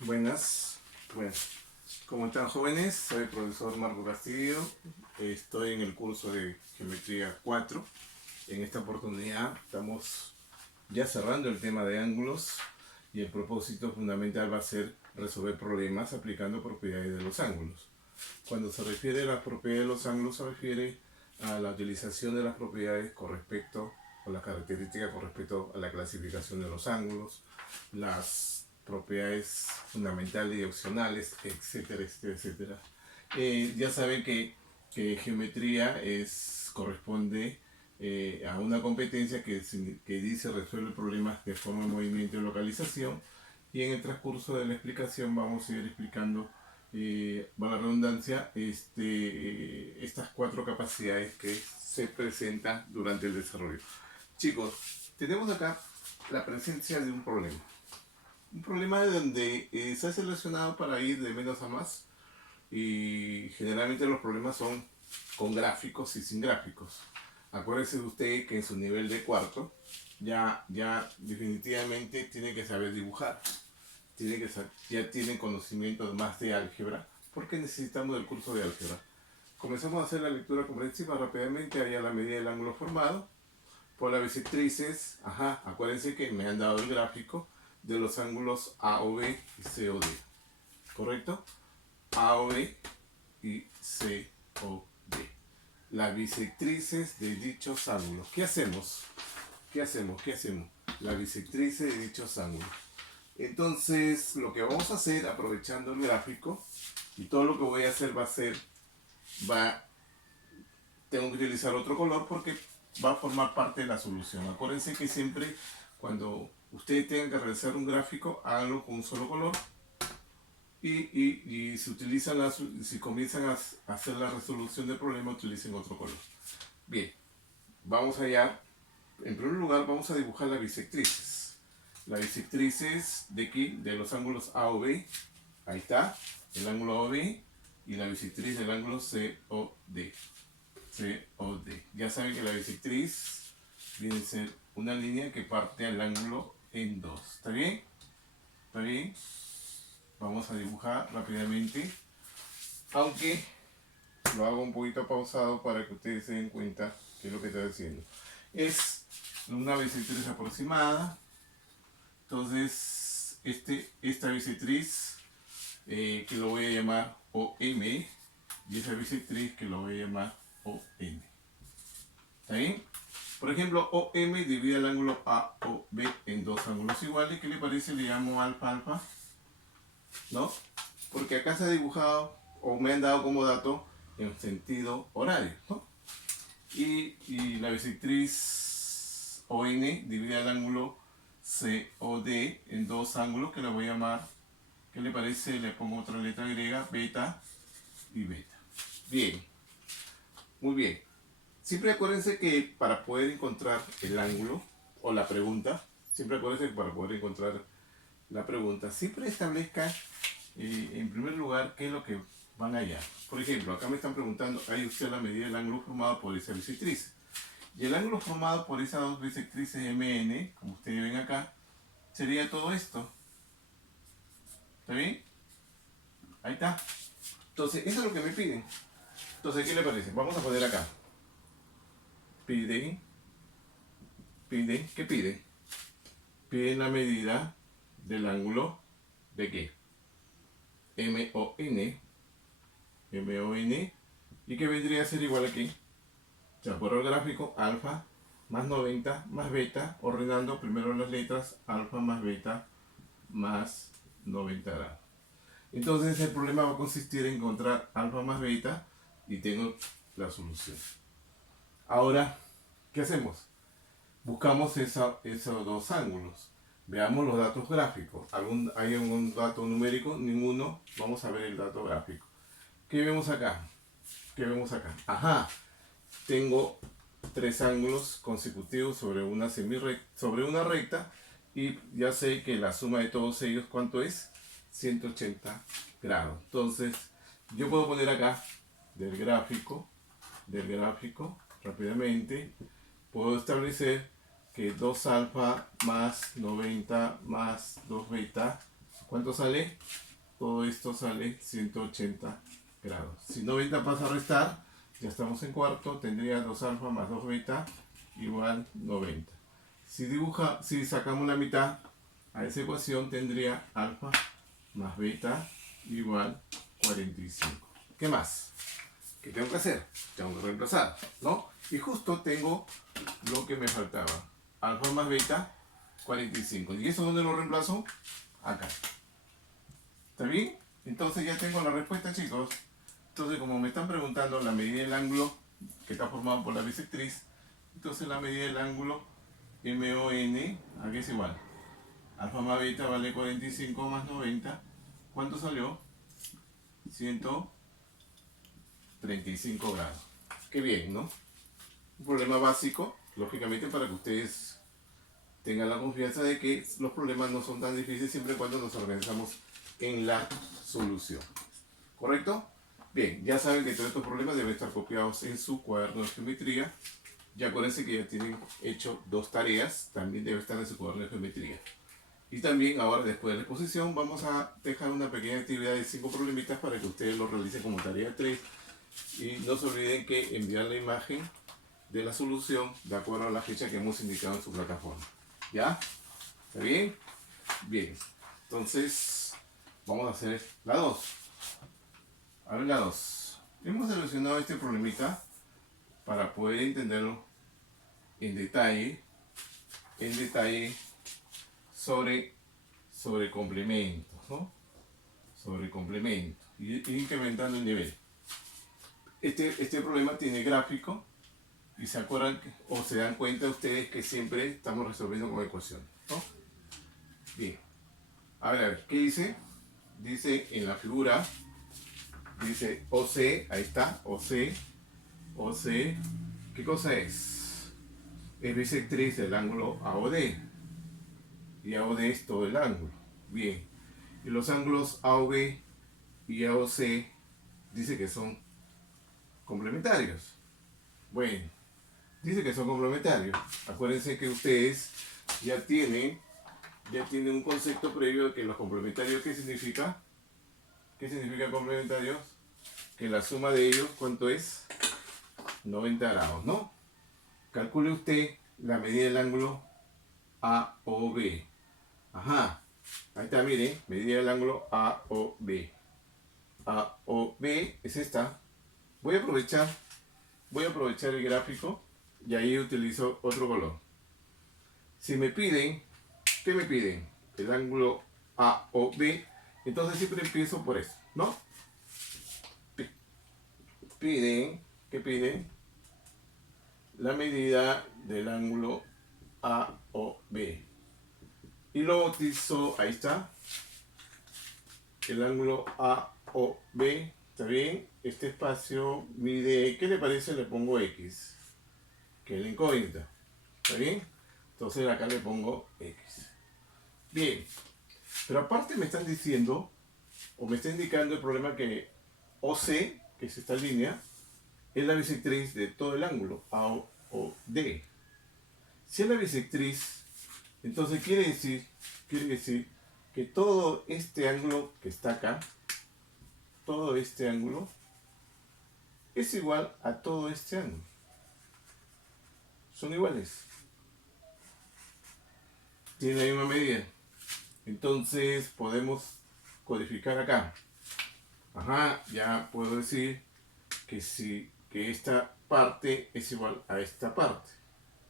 Buenas, bueno, ¿cómo están jóvenes? Soy el profesor Marco Castillo, estoy en el curso de Geometría 4. En esta oportunidad estamos ya cerrando el tema de ángulos y el propósito fundamental va a ser resolver problemas aplicando propiedades de los ángulos. Cuando se refiere a las propiedades de los ángulos se refiere a la utilización de las propiedades con respecto o las características con respecto a la clasificación de los ángulos, las propiedades fundamentales y opcionales, etcétera, etcétera, etcétera. Ya saben que geometría corresponde a una competencia que dice resuelve problemas de forma, movimiento y localización, y en el transcurso de la explicación vamos a ir explicando, va la redundancia, estas 4 capacidades que se presentan durante el desarrollo. Chicos, tenemos acá la presencia de un problema. Un problema donde se ha seleccionado para ir de menos a más, y generalmente los problemas son con gráficos y sin gráficos. Acuérdese usted que en su nivel de cuarto ya definitivamente tiene que saber dibujar, ya tiene conocimientos más de álgebra, porque necesitamos el curso de álgebra. Comenzamos a hacer la lectura comprensiva rápidamente, ahí a la medida del ángulo formado por las bisectrices. Acuérdense que me han dado el gráfico de los ángulos A o B y C o D, ¿correcto? A o B y C o D. Las bisectrices de dichos ángulos. ¿Qué hacemos? Las bisectrices de dichos ángulos. Entonces, lo que vamos a hacer, aprovechando el gráfico, y todo lo que voy a hacer tengo que utilizar otro color porque va a formar parte de la solución. Acuérdense que siempre cuando ustedes tengan que realizar un gráfico, háganlo con un solo color, y si comienzan a hacer la resolución del problema, utilicen otro color. Bien, vamos allá. En primer lugar vamos a dibujar las bisectrices. Las bisectrices de aquí, de los ángulos A o B. Ahí está, el ángulo A o B, y la bisectriz del ángulo C o D. Ya saben que la bisectriz viene a ser una línea que parte al ángulo en dos. ¿Está bien? ¿Está bien? Vamos a dibujar rápidamente, aunque lo hago un poquito pausado para que ustedes se den cuenta qué es lo que estoy haciendo. Es una bisectriz aproximada. Entonces esta bisectriz, que lo voy a llamar OM, y esa bisectriz que lo voy a llamar ON. ¿Está bien? Por ejemplo, OM divide el ángulo AOB en dos ángulos iguales. ¿Qué le parece? Le llamo alfa alfa, ¿no? Porque acá se ha dibujado, o me han dado como dato, en sentido horario, ¿no? Y la bisectriz ON divide el ángulo COD en dos ángulos que la voy a llamar, ¿qué le parece? Le pongo otra letra griega, beta y beta. Bien, muy bien. Siempre acuérdense que para poder encontrar el ángulo o la pregunta, siempre establezca en primer lugar qué es lo que van a hallar. Por ejemplo, acá me están preguntando, hay usted la medida del ángulo formado por esa bisectriz. Y el ángulo formado por esas dos bisectrices MN, como ustedes ven acá, sería todo esto. ¿Está bien? Ahí está. Entonces, eso es lo que me piden. Entonces, ¿qué le parece? Vamos a poner acá. Piden, ¿qué piden? Piden la medida del ángulo de qué? MON, y que vendría a ser igual aquí. O sea, por el gráfico, alfa más 90 más beta, ordenando primero las letras, alfa más beta más 90 grados. Entonces el problema va a consistir en encontrar alfa más beta, y tengo la solución. Ahora, ¿qué hacemos? Buscamos esos dos ángulos. Veamos los datos gráficos. ¿Hay algún dato numérico? Ninguno. Vamos a ver el dato gráfico. ¿Qué vemos acá? Tengo 3 ángulos consecutivos sobre una recta, y ya sé que la suma de todos ellos, ¿cuánto es? 180 grados. Entonces, yo puedo poner acá del gráfico, rápidamente, puedo establecer que 2 alfa más 90 más 2 beta, ¿Cuánto sale? Todo esto sale 180 grados. Si 90 pasa a restar, ya estamos en cuarto, tendría 2 alfa más 2 beta igual 90. Si sacamos la mitad a esa ecuación, tendría alfa más beta igual 45. ¿Qué más? ¿Qué tengo que hacer? Tengo que reemplazar, ¿no? Y justo tengo lo que me faltaba. Alfa más beta 45. ¿Y eso dónde lo reemplazo? Acá. ¿Está bien? Entonces ya tengo la respuesta, chicos. Entonces, como me están preguntando la medida del ángulo que está formado por la bisectriz, entonces la medida del ángulo MON, aquí es igual. Alfa más beta vale 45 más 90. ¿Cuánto salió? 135 grados. Qué bien, ¿no? Un problema básico, lógicamente, para que ustedes tengan la confianza de que los problemas no son tan difíciles siempre y cuando nos organizamos en la solución. ¿Correcto? Bien, ya saben que todos estos problemas deben estar copiados en su cuaderno de geometría. Ya acuérdense que ya tienen hecho 2 tareas, también debe estar en su cuaderno de geometría. Y también ahora, después de la exposición, vamos a dejar una pequeña actividad de 5 problemitas para que ustedes lo realicen como tarea 3. Y no se olviden que enviar la imagen de la solución de acuerdo a la fecha que hemos indicado en su plataforma. ¿Ya? ¿Está bien? Bien. Entonces, vamos a hacer la 2. A ver la 2. Hemos seleccionado este problemita para poder entenderlo en detalle sobre complementos, ¿no? Sobre complementos y incrementando el nivel. Este problema tiene gráfico y se acuerdan o se dan cuenta ustedes que siempre estamos resolviendo con ecuaciones, ¿no? Bien. A ver, ¿qué dice? Dice en la figura, dice OC, ahí está, OC, ¿qué cosa es? Es bisectriz del ángulo AOD. Y AOD es todo el ángulo. Bien. Y los ángulos AOB y AOC dice que son complementarios. Bueno, dice que son complementarios. Acuérdense que ustedes ya tienen un concepto previo de que los complementarios, ¿qué significa? ¿Qué significa complementarios? Que la suma de ellos, ¿cuánto es? 90 grados, ¿no? Calcule usted la medida del ángulo AOB. Ajá, ahí está, mire, medida del ángulo AOB. AOB es esta. Voy a aprovechar el gráfico y ahí utilizo otro color. Si me piden, ¿qué me piden? El ángulo AOB, entonces siempre empiezo por eso, ¿no? ¿Qué piden? La medida del ángulo AOB. Y lo utilizo, ahí está, el ángulo AOB, ¿está bien? Este espacio mide, ¿qué le parece? Le pongo X, que es la incógnita, ¿está bien? Entonces acá le pongo X. Bien, pero aparte me están diciendo, o me está indicando el problema que OC, que es esta línea, es la bisectriz de todo el ángulo, AOD. Si es la bisectriz, entonces quiere decir que todo este ángulo que está acá, todo este ángulo, es igual a todo este ángulo. Son iguales. Tienen la misma medida. Entonces podemos codificar acá. Ajá, ya puedo decir que esta parte es igual a esta parte.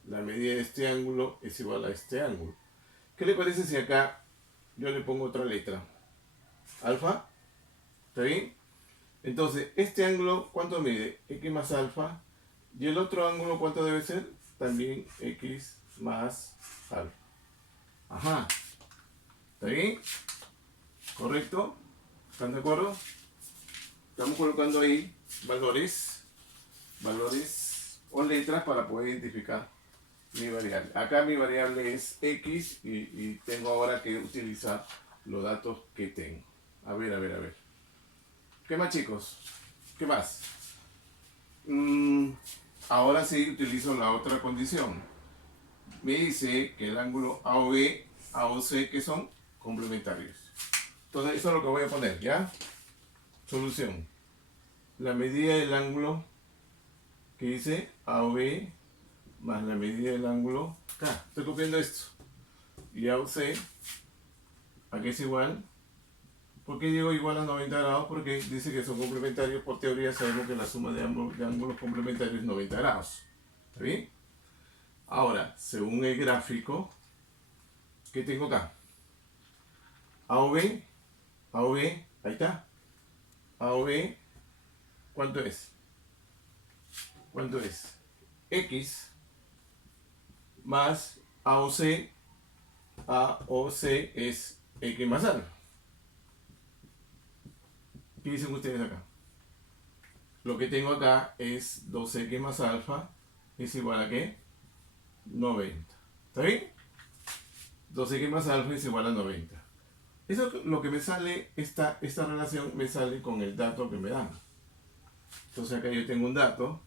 La medida de este ángulo es igual a este ángulo. ¿Qué le parece si acá yo le pongo otra letra? Alfa. ¿Está bien? Entonces, este ángulo, ¿cuánto mide? X más alfa. Y el otro ángulo, ¿cuánto debe ser? También X más alfa. Ajá. ¿Está bien? ¿Correcto? ¿Están de acuerdo? Estamos colocando ahí valores o letras para poder identificar mi variable. Acá mi variable es X y tengo ahora que utilizar los datos que tengo. A ver. ¿Qué más, chicos? ¿Qué más? Ahora sí utilizo la otra condición. Me dice que el ángulo AOB, AOC, que son complementarios. Entonces eso es lo que voy a poner, ¿ya? Solución. La medida del ángulo que dice AOB más la medida del ángulo K. Estoy copiando esto. Y AOC, aquí es igual. ¿Por qué digo igual a 90 grados? Porque dice que son complementarios. Por teoría sabemos que la suma de ángulos complementarios es 90 grados. ¿Está bien? Ahora, según el gráfico, ¿qué tengo acá? AOB, AOB, ahí está. AOB, ¿cuánto es? ¿Cuánto es? X más AOC. AOC es X más alfa. ¿Qué dicen ustedes acá? Lo que tengo acá es 2x más alfa es igual a ¿qué? 90. ¿Está bien? 2x más alfa es igual a 90. Eso es lo que me sale, esta relación me sale con el dato que me dan. Entonces acá yo tengo un dato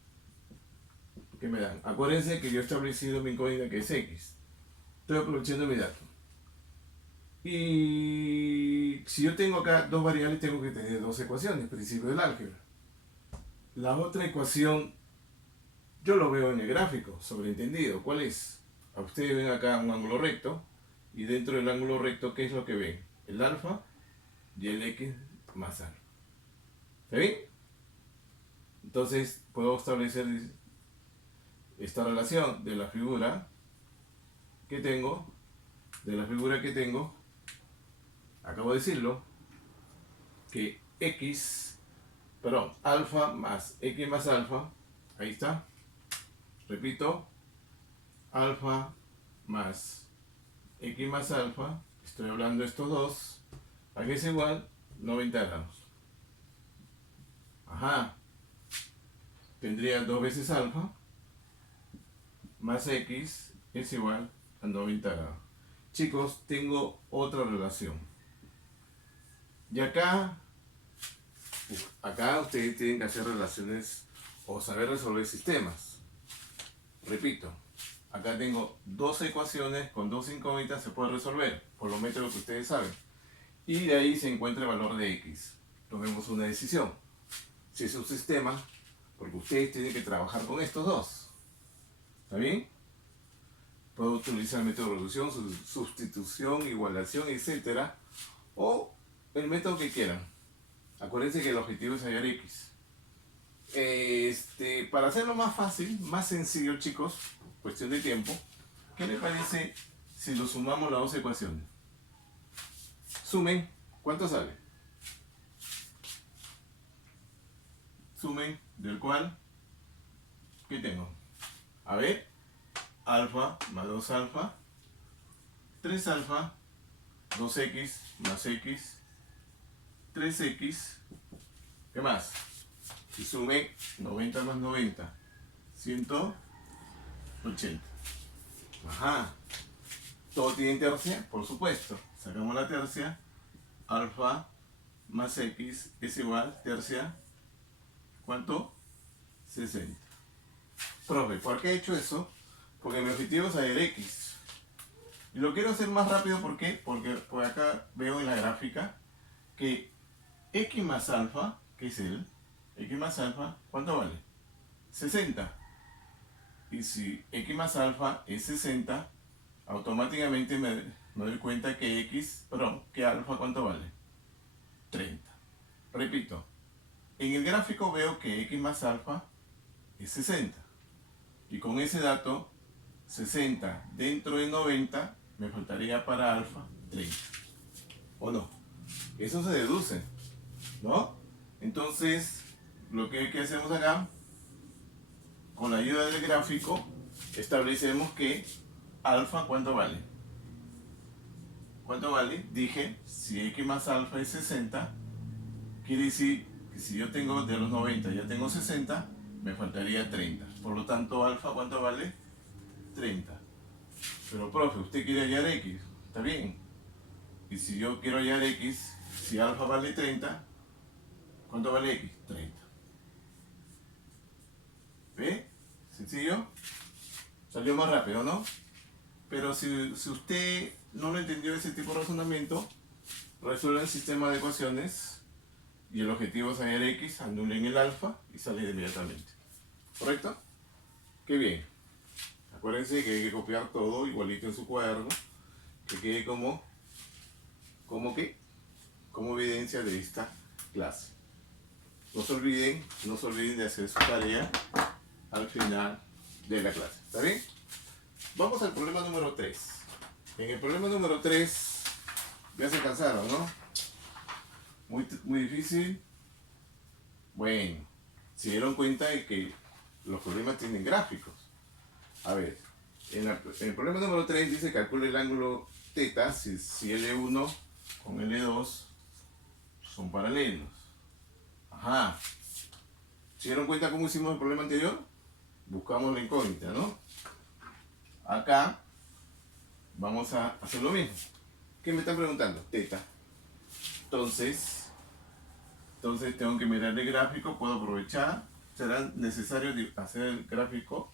que me dan. Acuérdense que yo he establecido mi incógnita que es x. Estoy aprovechando mi dato. Y si yo tengo acá dos variables, tengo que tener dos ecuaciones, principio del álgebra. La otra ecuación, yo lo veo en el gráfico, sobreentendido. ¿Cuál es? A ustedes ven acá un ángulo recto, y dentro del ángulo recto, ¿qué es lo que ven? El alfa y el x más alfa. ¿Está bien? Entonces, puedo establecer esta relación de la figura que tengo, acabo de decirlo, que alfa más x más alfa, ahí está, repito, alfa más x más alfa, estoy hablando de estos dos, aquí es igual 90 grados. Ajá, tendría 2 veces alfa más x es igual a 90 grados. Chicos, tengo otra relación. Y acá ustedes tienen que hacer relaciones o saber resolver sistemas. Repito, acá tengo dos ecuaciones con dos incógnitas, se puede resolver por los métodos que ustedes saben. Y de ahí se encuentra el valor de x. Tomemos una decisión. Si es un sistema, porque ustedes tienen que trabajar con estos dos. ¿Está bien? Puedo utilizar el método de reducción, sustitución, igualación, etc. O el método que quieran. Acuérdense que el objetivo es hallar x. Para hacerlo más fácil, más sencillo, chicos, cuestión de tiempo, ¿qué les parece si lo sumamos las dos ecuaciones? Sumen, ¿cuánto sale? Sumen, del cual, ¿qué tengo? A ver, alfa más 2 alfa, 3 alfa, 2x más x, 3x, ¿qué más? Si sume 90 más 90, 180. Ajá. ¿Todo tiene tercia? Por supuesto. Sacamos la tercia. Alfa más x es igual, tercia, ¿cuánto? 60. Profe, ¿por qué he hecho eso? Porque mi objetivo es hallar x. Y lo quiero hacer más rápido, ¿por qué? Porque por acá veo en la gráfica que x más alfa, que es él, x más alfa, ¿cuánto vale? 60. Y si x más alfa es 60, automáticamente me doy cuenta que que alfa, ¿cuánto vale? 30. Repito, en el gráfico veo que x más alfa es 60. Y con ese dato, 60 dentro de 90, me faltaría para alfa 30. ¿O no? Eso se deduce, ¿no? Entonces, lo que hacemos acá, con la ayuda del gráfico, establecemos que alfa, ¿cuánto vale? ¿Cuánto vale? Dije, si x más alfa es 60, quiere decir que si yo tengo de los 90, ya tengo 60, me faltaría 30. Por lo tanto, alfa, ¿cuánto vale? 30. Pero, profe, usted quiere hallar x, ¿está bien? Y si yo quiero hallar x, si alfa vale 30, ¿cuánto vale x? 30. ¿Ve? ¿Sencillo? Salió más rápido, ¿no? Pero si usted no lo entendió ese tipo de razonamiento, resuelven el sistema de ecuaciones y el objetivo es hallar x, anulen el alfa y salir inmediatamente. ¿Correcto? Qué bien. Acuérdense que hay que copiar todo igualito en su cuaderno, que quede como evidencia de esta clase. No se olviden de hacer su tarea al final de la clase. ¿Está bien? Vamos al problema número 3. En el problema número 3 ya se cansaron, ¿no? Muy difícil. Bueno, se dieron cuenta de que los problemas tienen gráficos. A ver, en el problema número 3 dice calcule el ángulo θ si L1 con L2 son paralelos. Ajá. ¿Se dieron cuenta cómo hicimos el problema anterior? Buscamos la incógnita, ¿no? Acá vamos a hacer lo mismo. ¿Qué me están preguntando? Θ. Entonces tengo que mirar el gráfico, puedo aprovechar. ¿Será necesario hacer el gráfico?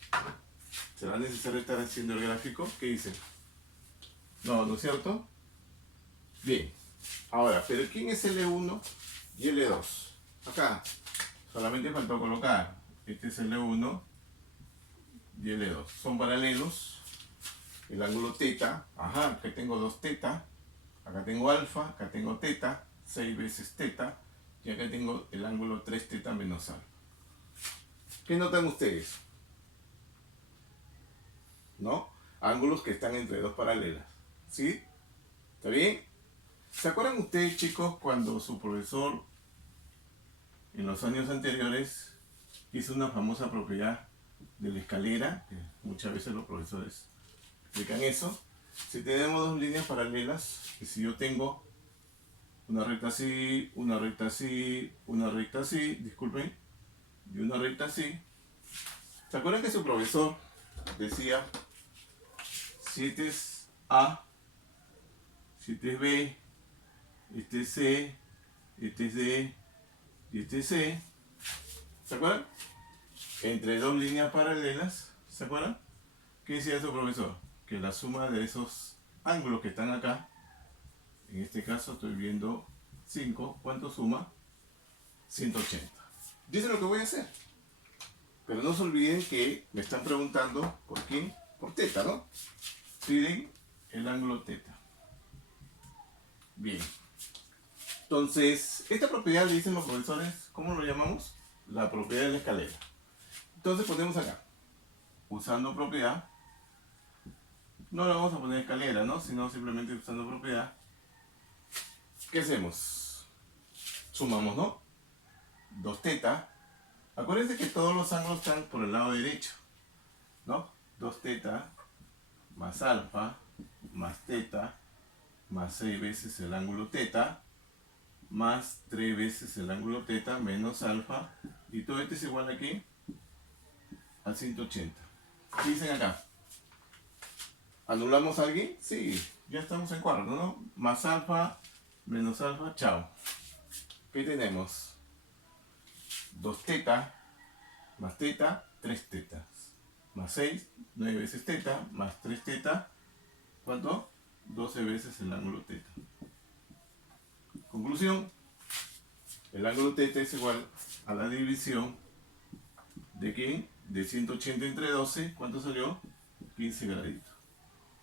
¿Será necesario estar haciendo el gráfico? ¿Qué dice? No, ¿no es cierto? Bien. Ahora, ¿pero quién es L1 y L2? Acá. Solamente faltó colocar. Este es L1 y L2. Son paralelos. El ángulo θ. Ajá, acá tengo 2θ. Acá tengo alfa. Acá tengo θ. 6 veces θ. Y acá tengo el ángulo 3θ menos alfa. ¿Qué notan ustedes? ¿No? Ángulos que están entre dos paralelas. ¿Sí? ¿Está bien? ¿Se acuerdan ustedes, chicos, cuando su profesor en los años anteriores hizo una famosa propiedad de la escalera? Que muchas veces los profesores explican eso. Si tenemos dos líneas paralelas, y si yo tengo una recta así, una recta así, una recta así, disculpen, y una recta así, ¿se acuerdan que su profesor decía, si este es A, si este es B, este es C, este es D y este es C? ¿Se acuerdan? Entre dos líneas paralelas, ¿se acuerdan? ¿Qué decía su profesor? Que la suma de esos ángulos que están acá, en este caso estoy viendo 5, ¿cuánto suma? 180. Dice lo que voy a hacer. Pero no se olviden que me están preguntando por qué, por θ, ¿no? Piden el ángulo θ. Bien. Entonces, esta propiedad le dicen los profesores, ¿cómo lo llamamos? La propiedad de la escalera. Entonces ponemos acá, usando propiedad, no le vamos a poner escalera, ¿no? Sino simplemente usando propiedad. ¿Qué hacemos? Sumamos, ¿no? 2θ. Acuérdense que todos los ángulos están por el lado derecho, ¿no? 2θ más alfa más θ más 6 veces el ángulo θ más 3 veces el ángulo θ menos alfa, y todo esto es igual aquí a 180. ¿Qué dicen acá? ¿Anulamos a alguien? Sí, ya estamos en cuarto, ¿no? Más alfa menos alfa, chao. ¿Qué tenemos? 2θ más θ, 3θ. Más 6, 9 veces θ, más 3θ. ¿Cuánto? 12 veces el ángulo θ. Conclusión. El ángulo θ es igual a la división de ¿quién? De 180 entre 12. ¿Cuánto salió? 15 graditos.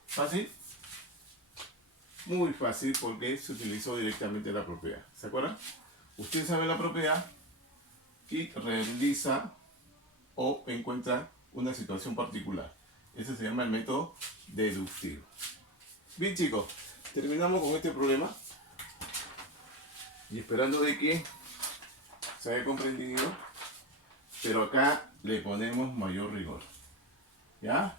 ¿Fácil? Muy fácil porque se utilizó directamente la propiedad. ¿Se acuerdan? Usted sabe la propiedad y realiza o encuentra una situación particular. Ese se llama el método deductivo. Bien, chicos, terminamos con este problema y esperando de que se haya comprendido, pero acá le ponemos mayor rigor. ¿Ya?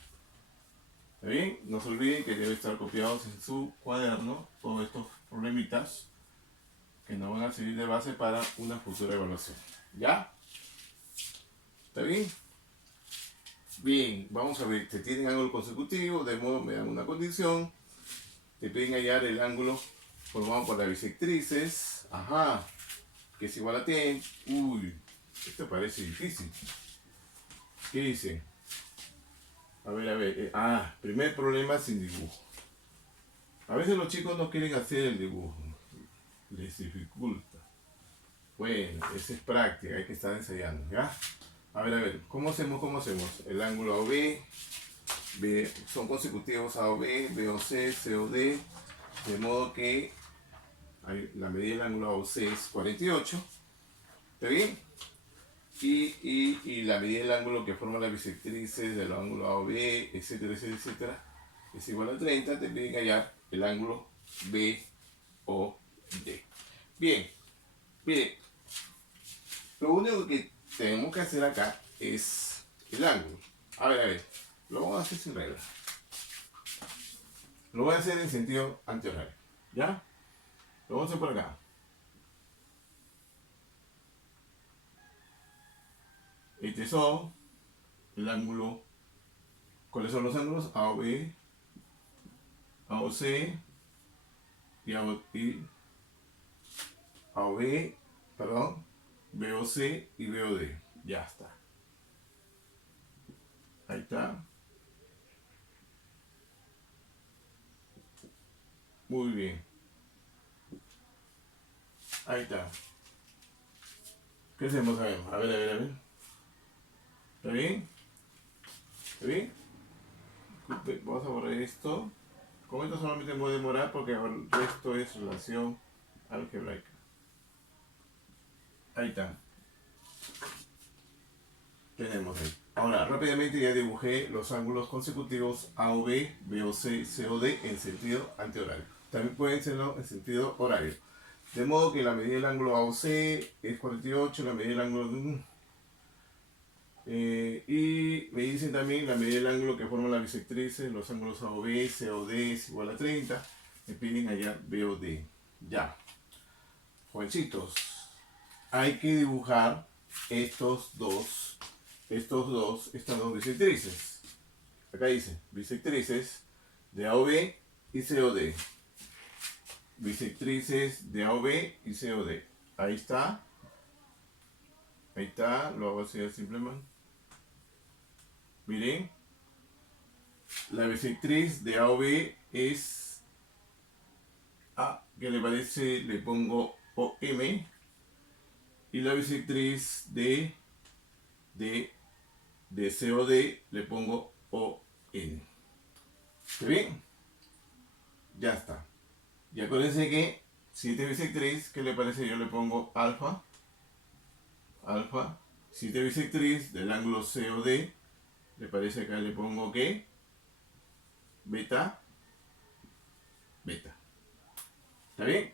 ¿Está bien? No se olviden que deben estar copiados en su cuaderno todos estos problemitas que nos van a servir de base para una futura evaluación. ¿Ya? ¿Está bien? Bien, vamos a ver, te tienen ángulo consecutivo, de modo me dan una condición, te piden hallar el ángulo formado por las bisectrices, ajá, que es igual a t. Uy, esto parece difícil. ¿Qué dice? A ver, primer problema sin dibujo. A veces los chicos no quieren hacer el dibujo. les dificulta. Bueno, esa es práctica, hay que estar ensayando, ¿ya? A ver, ¿cómo hacemos? El ángulo AOB, son consecutivos AOB, BOC, COD, de modo que la medida del ángulo AOC es 48, ¿está bien? Y la medida del ángulo que forma las bisectrices del ángulo AOB, etcétera, etcétera, etcétera, es igual a 30, te piden hallar el ángulo BOD. Bien, mire, lo único que tenemos que hacer acá es el ángulo. A ver, lo vamos a hacer sin regla. Lo voy a hacer en sentido antihorario, ¿ya? Lo vamos a hacer por acá. Este son el ángulo. ¿Cuáles son los ángulos? AOB, AOC y AOB, perdón, BOC y BOD. Ya está. Ahí está. Muy bien. Ahí está. ¿Qué hacemos? A ver. ¿Está bien? ¿Está bien? Vamos a borrar esto. Con esto solamente me voy a demorar porque el resto es relación algebraica. Ahí está. Tenemos ahí. Ahora, rápidamente ya dibujé los ángulos consecutivos AOB, BOC, COD en sentido antihorario. También pueden serlo en sentido horario. De modo que la medida del ángulo AOC es 48, la medida del ángulo... y me dicen también la medida del ángulo que forman las bisectrices, los ángulos AOB, COD es igual a 30. Me piden hallar BOD. Ya. Jovencitos, hay que dibujar estas dos bisectrices. Acá dice bisectrices de AOB y COD. Bisectrices de AOB y COD. Ahí está. Ahí está. Lo hago así simplemente. Miren. La bisectriz de AOB es A. ¿Qué le parece? Le pongo OM. Y la bisectriz de COD le pongo ON. ¿Está bien? Ya está. Y acuérdense que si esta bisectriz, ¿qué le parece? Yo le pongo alfa. Si esta bisectriz del ángulo COD, ¿le parece? Acá le pongo ¿qué? Beta. ¿Está bien?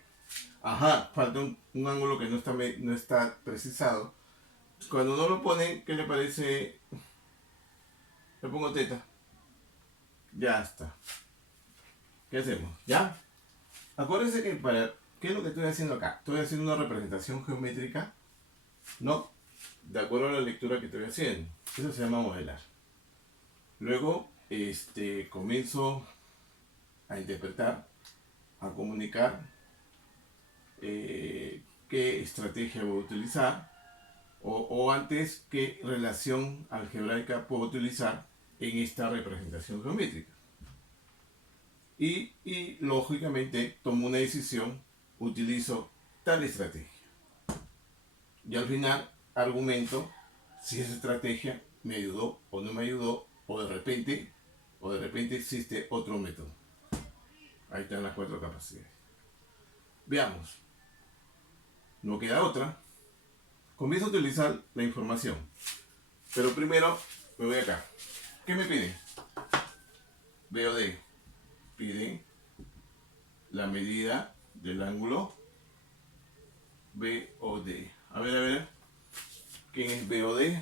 Ajá, falta un ángulo que no está precisado. Cuando no lo ponen, ¿qué le parece? Le pongo teta. Ya está. ¿Qué hacemos? ¿Ya? Acuérdense que ¿qué es lo que estoy haciendo acá? Estoy haciendo una representación geométrica, ¿no? De acuerdo a la lectura que estoy haciendo. Eso se llama modelar. Luego, comienzo a interpretar, a comunicar qué estrategia voy a utilizar o antes qué relación algebraica puedo utilizar en esta representación geométrica. Y lógicamente tomo una decisión, utilizo tal estrategia. Y al final argumento si esa estrategia me ayudó o no me ayudó, o de repente existe otro método. Ahí están las 4 capacidades. Veamos. No queda otra. Comienzo a utilizar la información. Pero primero me voy acá. ¿Qué me piden? BOD. Piden la medida del ángulo BOD. A ver. ¿Quién es BOD?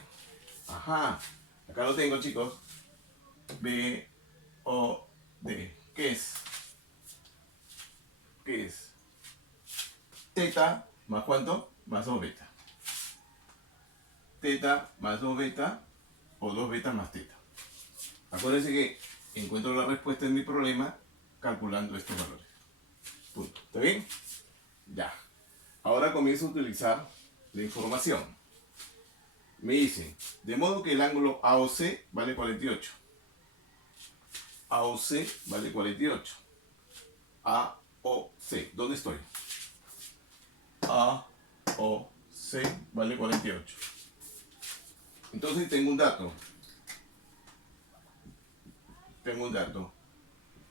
Ajá. Acá lo tengo, chicos. BOD. ¿Qué es? Teta más ¿cuánto? Más 2 beta. Teta más 2 beta o 2 beta más teta. Acuérdense que encuentro la respuesta de mi problema calculando estos valores. Punto. ¿Está bien? Ya. Ahora comienzo a utilizar la información. Me dicen, de modo que el ángulo AOC vale 48. AOC vale 48. AOC, ¿dónde estoy? AOC vale 48. Entonces tengo un dato.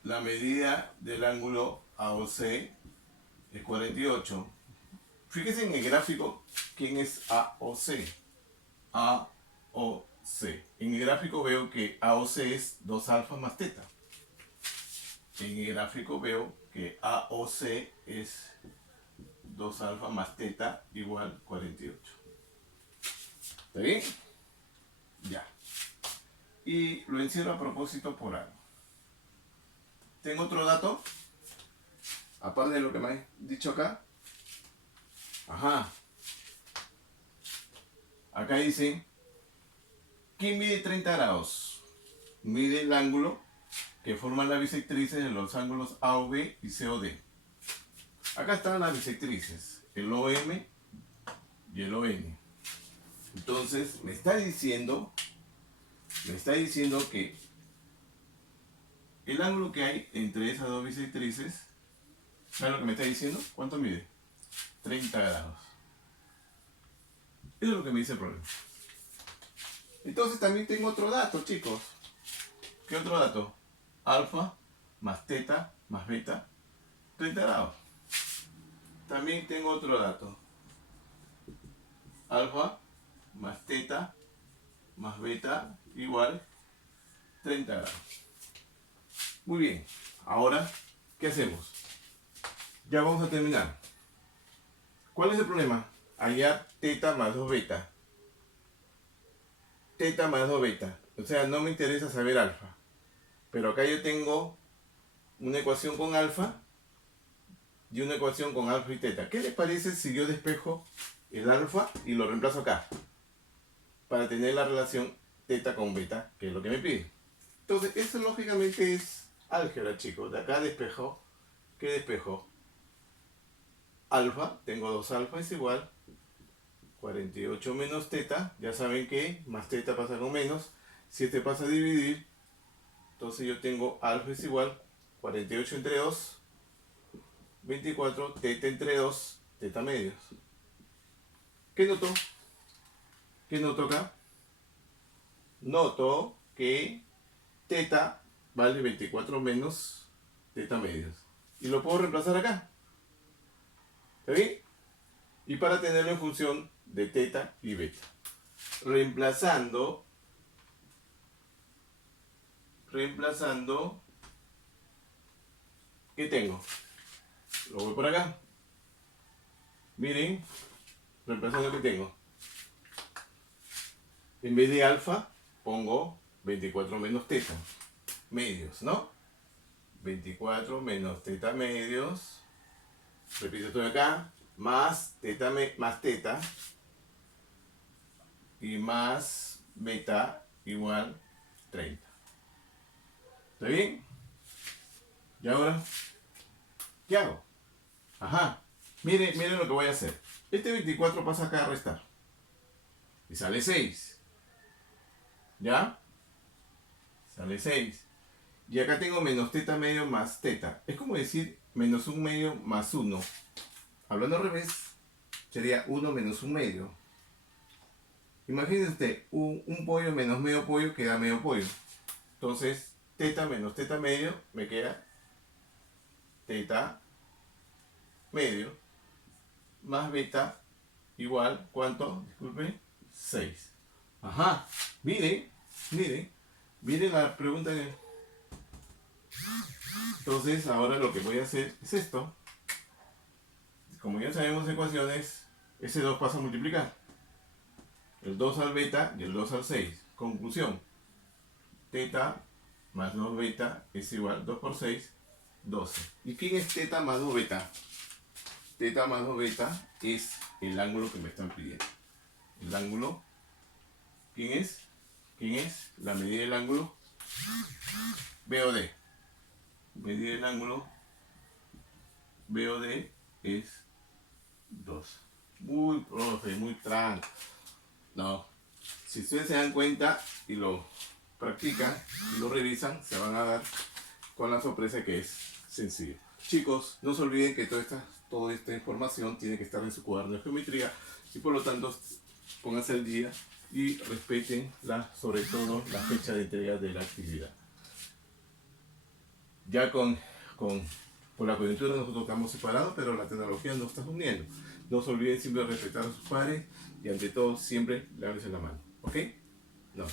La medida del ángulo AOC es 48. Fíjense en el gráfico quién es AOC. AOC. En el gráfico veo que AOC es 2 alfa más teta. En el gráfico veo que AOC es 2 alfa más teta igual 48. ¿Está bien? Ya. Y lo encierro a propósito por algo. Tengo otro dato, aparte de lo que me han dicho acá. Ajá. Acá dice, ¿quién mide 30 grados? Mide el ángulo que forman las bisectrices de los ángulos AOB y COD. Acá están las bisectrices, el OM y el ON. Entonces me está diciendo que el ángulo que hay entre esas dos bisectrices, ¿sabes lo que me está diciendo? ¿Cuánto mide? 30 grados. Eso es lo que me dice el problema. Entonces también tengo otro dato, chicos. ¿Qué otro dato? Alfa más teta más beta, 30 grados. También tengo otro dato. Alfa más teta más beta igual 30 grados. Muy bien. Ahora, ¿qué hacemos? Ya vamos a terminar. ¿Cuál es el problema? Hallar teta más 2 beta. Teta más 2 beta. O sea, no me interesa saber alfa. Pero acá yo tengo una ecuación con alfa y una ecuación con alfa y teta. ¿Qué les parece si yo despejo el alfa y lo reemplazo acá? Para tener la relación teta con beta, que es lo que me pide. Entonces, eso lógicamente es álgebra, chicos. De acá despejo. ¿Qué despejo? Alfa, tengo 2 alfa es igual 48 menos teta. Ya saben que más teta pasa con menos. Si este pasa a dividir, entonces yo tengo alfa es igual 48 entre 2, 24, teta entre 2, teta medios. ¿Qué noto? ¿Qué noto acá? Noto que teta vale 24 menos teta medios. Y lo puedo reemplazar acá. ¿Está bien? Y para tenerlo en función de teta y beta. Reemplazando, ¿qué tengo? Lo voy por acá. Miren, reemplazando, ¿qué tengo? En vez de alfa, pongo 24 menos teta medios, ¿no? 24 menos teta medios, repito esto de acá, más teta y más beta igual 30. ¿Está bien? ¿Y ahora? ¿Qué hago? Ajá, miren lo que voy a hacer. Este 24 pasa acá a restar y sale 6. ¿Ya? Sale 6. Y acá tengo menos teta medio más teta. Es como decir menos 1 medio más 1. Hablando al revés, sería 1 menos 1 medio. Imagínense usted, un pollo menos medio pollo queda medio pollo. Entonces, teta menos teta medio me queda teta medio más beta igual, ¿cuánto? Disculpen, 6. Ajá, miren la pregunta que... Entonces, ahora lo que voy a hacer es esto. Como ya sabemos ecuaciones, ese 2 pasa a multiplicar. El 2 al beta y el 2 al 6. Conclusión. Teta más 2 beta es igual 2 por 6, 12. ¿Y quién es teta más 2 beta? Teta más 2 beta es el ángulo que me están pidiendo. El ángulo, ¿quién es? ¿Quién es? La medida del ángulo BOD. Medida del ángulo BOD es 2. Muy profe, muy tranquilo. No, si ustedes se dan cuenta y lo practican y lo revisan, se van a dar con la sorpresa que es sencillo. Chicos, no se olviden que todas estas toda esta información tiene que estar en su cuaderno de geometría y por lo tanto pónganse al día y respeten sobre todo la fecha de entrega de la actividad. Ya por la coyuntura nosotros estamos separados, pero la tecnología nos está uniendo. No se olviden siempre de respetar a sus padres y ante todo siempre lávense la mano. ¿Ok? No.